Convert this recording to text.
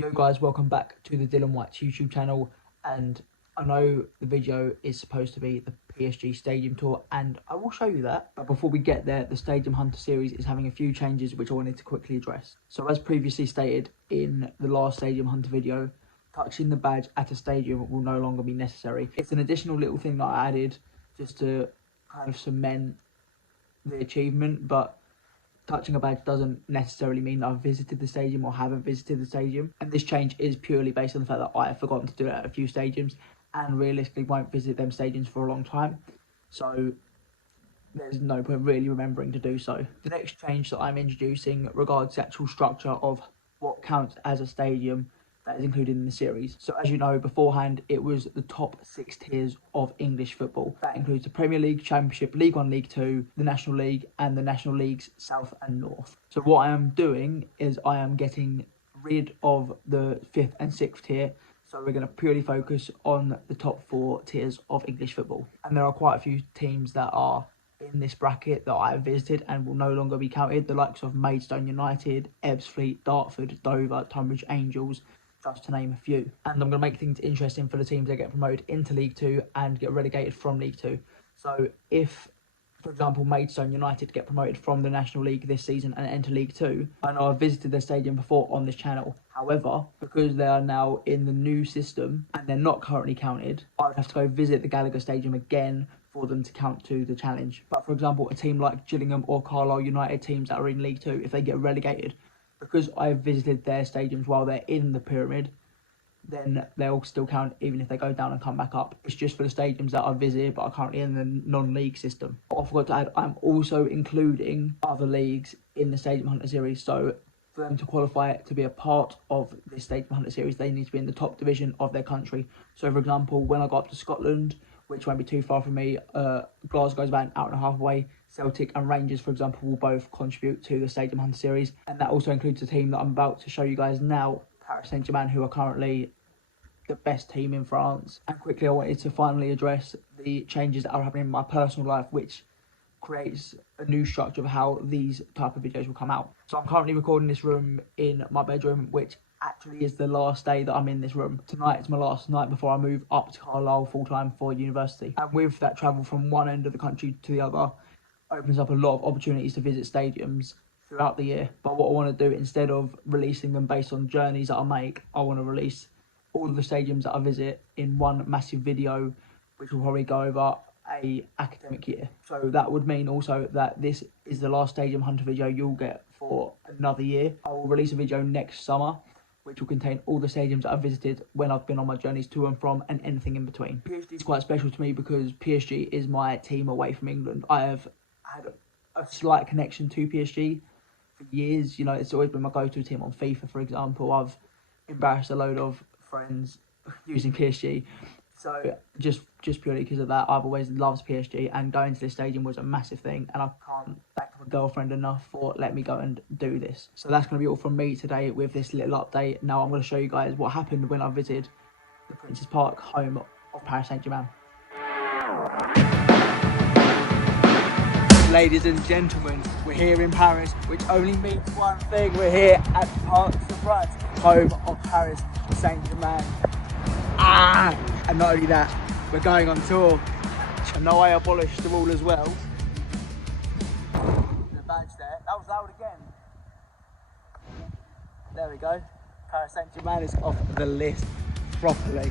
Yo guys, welcome back to the Dylan White's YouTube channel, and I know the video is supposed to be the PSG Stadium Tour and I will show you that, but before we get there, the Stadium Hunter series is having a few changes which I wanted to quickly address. So as previously stated in the last Stadium Hunter video, touching the badge at a stadium will no longer be necessary. It's an additional little thing that I added just to kind of cement the achievement, but touching a badge doesn't necessarily mean that I've visited the stadium or haven't visited the stadium. And this change is purely based on the fact that I have forgotten to do it at a few stadiums and realistically won't visit them stadiums for a long time. So there's no point really remembering to do so. The next change that I'm introducing regards the actual structure of what counts as a stadium that is included in the series. So as you know, beforehand it was the top 6 tiers of English football. That includes the Premier League, Championship, League 1, League 2, the National League and the National Leagues South and North. So what I am doing is I am getting rid of the 5th and 6th tier. So we're going to purely focus on the top 4 tiers of English football. And there are quite a few teams that are in this bracket that I have visited and will no longer be counted. The likes of Maidstone United, Ebbsfleet, Dartford, Dover, Tunbridge Angels, just to name a few. And I'm going to make things interesting for the teams that get promoted into League 2 and get relegated from League 2. So if, for example, Maidstone United get promoted from the National League this season and enter League 2, I know I've visited their stadium before on this channel. However, because they are now in the new system and they're not currently counted, I would have to go visit the Gallagher Stadium again for them to count to the challenge. But for example, a team like Gillingham or Carlisle United, teams that are in League 2, if they get relegated, because I've visited their stadiums while they're in the pyramid, then they'll still count even if they go down and come back up. It's just for the stadiums that I visited but are currently in the non-league system. I forgot to add, I'm also including other leagues in the Stadium Hunter series. So for them to qualify to be a part of this Stadium Hunter series, they need to be in the top division of their country. So for example, when I got up to Scotland, which won't be too far from me, Glasgow's about an hour and a half away. Celtic and Rangers, for example, will both contribute to the Stadium Hunter series. And that also includes the team that I'm about to show you guys now, Paris Saint-Germain, who are currently the best team in France. And quickly, I wanted to finally address the changes that are happening in my personal life, which creates a new structure of how these type of videos will come out. So I'm currently recording this room in my bedroom, which actually is the last day that I'm in this room. Tonight is my last night before I move up to Carlisle full-time for university. And with that travel from one end of the country to the other, opens up a lot of opportunities to visit stadiums throughout the year. But what I want to do, instead of releasing them based on journeys that I make, I want to release all of the stadiums that I visit in one massive video, which will probably go over a academic year. So that would mean also that this is the last Stadium Hunter video you'll get for another year. I will release a video next summer which will contain all the stadiums that I've visited when I've been on my journeys to and from, and anything in between. PSG is quite special to me because PSG is my team away from England. I have had a slight connection to PSG for years. You know, it's always been my go-to team on FIFA, for example. I've embarrassed a load of friends using PSG. So just purely because of that, I've always loved PSG, and going to this stadium was a massive thing, and I can't thank my girlfriend enough for letting me go and do this. So that's going to be all from me today with this little update. Now I'm going to show you guys what happened when I visited the Prince's Park, home of Paris Saint-Germain. Ladies and gentlemen, we're here in Paris, which only means one thing: we're here at Parc des Princes, home of Paris Saint-Germain. And not only that, we're going on tour. I know I abolished the rule as well. The badge there, that was loud again. There we go. Paris Saint-Germain is off the list properly.